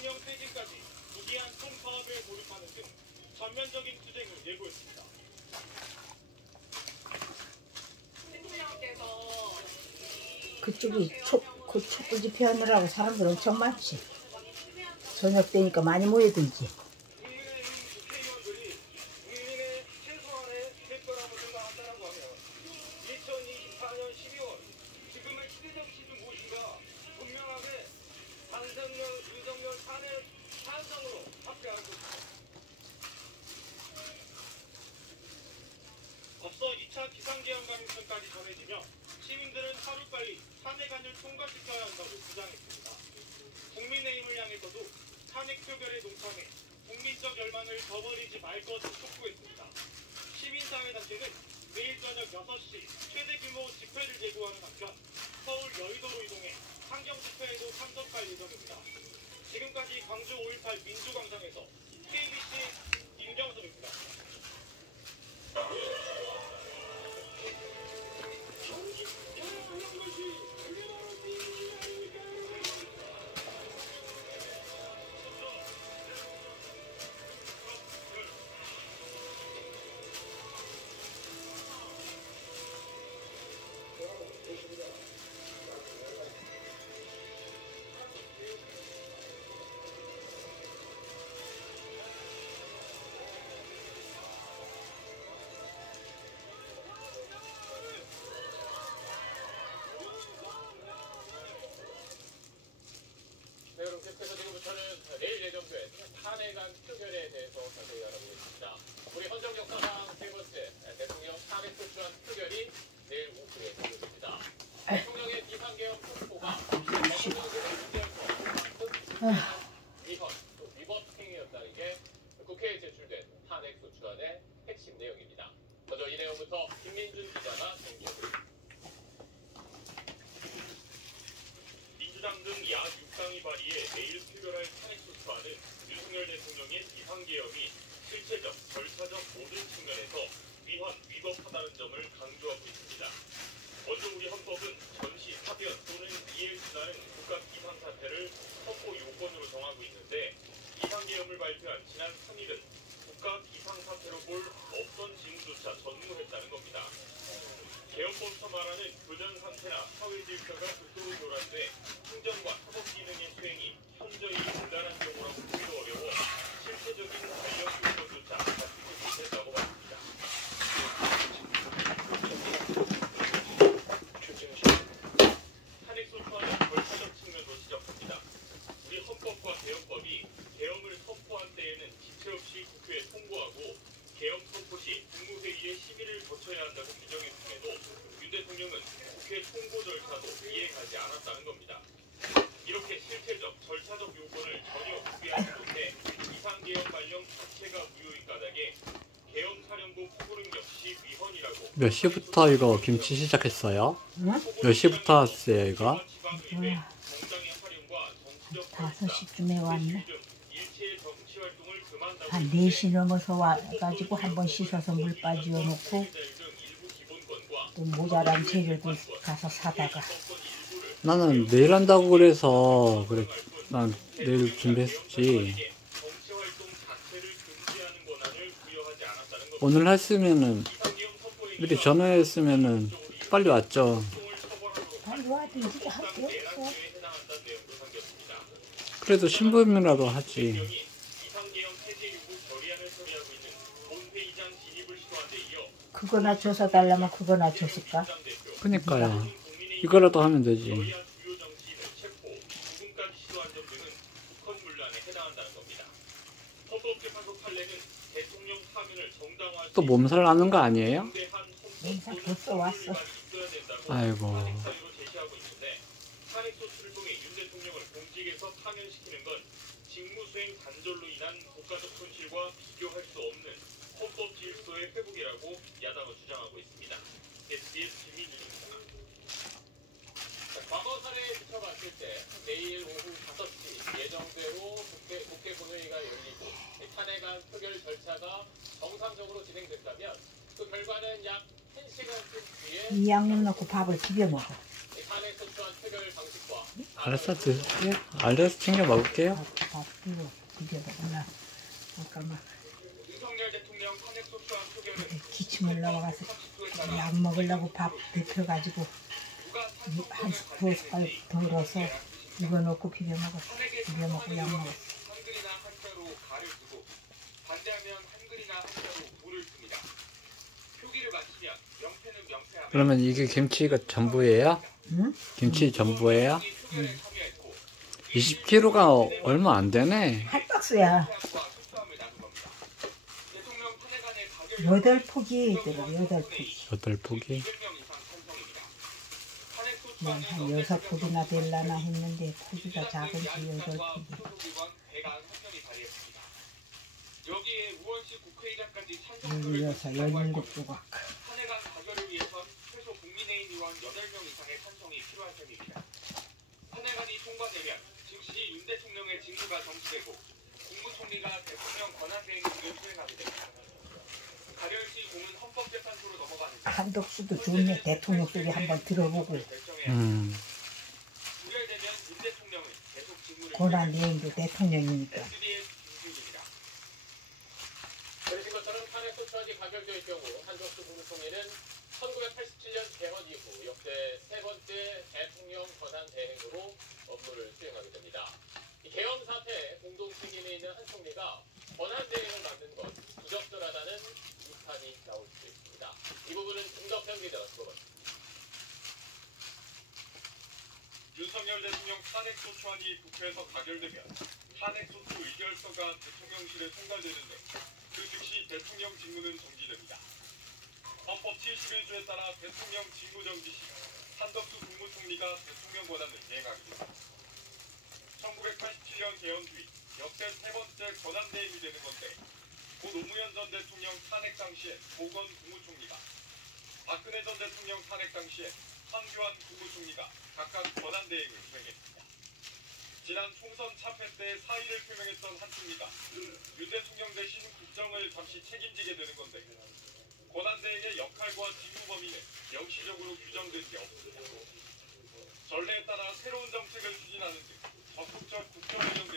대통령 퇴진까지 부디한 총파업에 돌입하는 등 전면적인 투쟁을 예고했습니다. 그쪽이 그 촛불 집회 하느라고 사람들 엄청 많지. 저녁 되니까 많이 모여들지. 국민의힘 국회의원들이 국민의 최소한의 대표라고 생각한다고 하면 2024년 12월 지금의 시대적 시즌 무엇인가 분명하게 윤석열 탄핵 찬성으로 합의할 것입니다. 앞서 2차 기상재앙 가능성까지 전해지며 시민들은 하루빨리 탄핵안을 통과시켜야 한다고 주장했습니다. 국민의힘을 향해서도 탄핵 표결에 동참해 국민적 열망을 저버리지 말 것을 촉구했습니다. 시민사회단체는 내일 저녁 6시 최대 규모 집회를 예고하는 한편 서울 여의도로 이동해 환경집회에도 참석할 예정입니다. 지금까지 광주 5.18 민주광장에서 KBC 임경섭입니다. 네, 그럼 계속해서 지금부터는 내일 예정된 탄핵안 표결에 대해서 자세히 알아보겠습니다. 우리 헌정 역사상 세 번째 대통령 탄핵 소추안 표결이 내일 오후에 진행됩니다. 대통령의 비상계엄 선포가 위헌, 또 위법 행위였다는 게 국회에 제출된 탄핵 소추안의 핵심 내용입니다. 먼저 이 내용부터 김민준 기자가 정리해드립니다. 민주당 등 야 6당이 발의해 내일 표결할 탄핵소추안은 윤석열 대통령의 비상계엄이 실체적, 절차적 모든 측면에서 위헌, 위법하다는 점을 강조하고 있습니다. 먼저 우리 헌법은 전시, 파변 또는 이해를 지나는 국가 비상사태를 선포 요건으로 정하고 있는데 비상계엄을 발표한 지난 3일은 국가 비상사태로 볼 없던 징후조차 전무했다는 겁니다. 계엄법에서 말하는 교전 상태나 사회 질서가 극도로 교란돼 행정과 사법 기능의 수행이 현저히 곤란한 경우라고 보기도 어려워 실체적인 관련 요건조차 갖추지 못했다고 봤습니다. 탄핵소추안은 절차적 측면도 지적합니다. 우리 헌법과 계엄법이 계엄을 선포한 때에는 지체 없이 국회에 통보하고 계엄 선포 시 국무회의에 심의를 거쳐야 한다고 규정했음에도 윤 대통령은 국회 통보 절차도 이행하지 않았다는 겁니다. 이렇게 실체적, 절차적 요건을 전혀 구비하지 못해 비상계엄 발령 자체가 무효인 까닭에 계엄 사령부 포고름 역시 위헌이라고. 몇 시부터 이거 김치 시작했어요? 응? 몇 시부터 왔어요 이거? 5시쯤에 왔네. 한 4시 넘어서 와가지고 한번 씻어서 물 빠지어 놓고 또 모자란 재료도 가서 사다가. 나는 내일 한다고 그래서 그래 난 내일 준비했었지. 오늘 했으면은 미리 전화했으면은 빨리 왔죠. 빨리 와든지 할 게 없어. 그래도 신부님이라도 하지. 그거나 줘서 달라면 그거나 줬을까? 그니까요. 이거라도 하면 되지. 또 몸살 나는 거 아니에요? 몸살 벌써 왔어. 아이고. 탄핵소추를 통해 윤 대통령을 공직에서 파면시키는 건 직무수행 단절로 인한 국가적 손실과 비교할 수 없는 헌법 질서의 회복이라고 야당은 주장하고 있습니다. SBS 김민준입니다. 과거 사례에 비춰봤을 때 내일 오후 5시 예정대로 국회 본회의가 열리고 탄핵안 표결 절차가 정상적으로 진행된다면 그 결과는 약 1시간쯤 뒤에 이 양념 넣고 밥을 비벼 먹어. 탄핵소추안 표결 방식과 알았어 드실게요. 알아서 챙겨 먹을게요. 밥 뜨고 비벼먹나. 잠깐만. 윤석열 대통령 탄핵 소추안 표결은 기침 올라와서 약 먹으려고 밥 데펴가지고 한 스푼 덜어서 입어놓고 비벼먹었어. 비벼먹고 약 먹었어. 한글이나 한자로 가를 두고 반대하면 한글이나 한자로 물을 씁니다. 표기를 마치면 명패는 명패하며 그러면 이게 김치가 전부예요? 응? 김치 전부예요? 표결에 참여했고 20kg가 얼마 안 되네. 한 박스야. 태양과 소싸움을 나눈 겁니다. 대통령 탄핵안의 가결 8포기 들어. 8포기. 8포기. 200명 이상 찬성입니다. 탄핵 난 소추안은 한 6포기나 될라나 했는데 포기가 작은지 8포기. 소속의원 191명이 발의했습니다. 여기에 우원식 국회의장까지 찬성 여기 표를 여서 17조각. 탄핵안 가결을 위해선 최소 국민의힘 의원 8명 이상의 찬성이 필요한 셈입니다. 탄핵안이 통과되면 즉시 윤 대통령의 직무가 정지되고 국무총리가 대통령 권한대행을 수행하게 됩니다. 가결 시 공은 헌법재판소로 넘어가는데 한덕수도 좋네. 대통령 소리 한번 들어보고. 부결되면 윤 대통령은 계속 직무를 고난 내행도 대통령이니까. SBS 김준입니다. 들으신 것처럼 탄핵 소추안이 가결될 경우 한덕수 국무총리는 1987년 개헌 이후 역대 세 번째 대통령 권한 대행으로 업무를 수행하게 됩니다. 이 개헌 사태에 공동 책임이 있는 한 총리가 권한 대행을 맡는 건 부적절하다는 비판이 나올 수 있습니다. 이 부분은 김덕현 기자가 들어봤습니다. 윤석열 대통령 탄핵소추안이 국회에서 가결되면 탄핵소추 의결서가 대통령실에 송달되는데 그 즉시 대통령 직무는 정지됩니다. 헌법 71조에 따라 대통령 직무정지 시 한덕수 국무총리가 대통령 권한을 대행하게 됩니다. 1987년 개헌 뒤 역대 세 번째 권한대행이 되는 건데 고 노무현 전 대통령 탄핵 당시에 조건 국무총리가, 박근혜 전 대통령 탄핵 당시에 황교안 국무총리가 각각 권한대행을 수행했습니다. 지난 총선 참패 때 사의를 표명했던 한 총리가 윤 대통령 대신 국정을 잠시 책임지게 되는 건데 권한대행의 역할과 직무 범위는 명시적으로 규정된 게 없습니다. 전례에 따라 새로운 정책을 추진하는 등 적극적 국정운영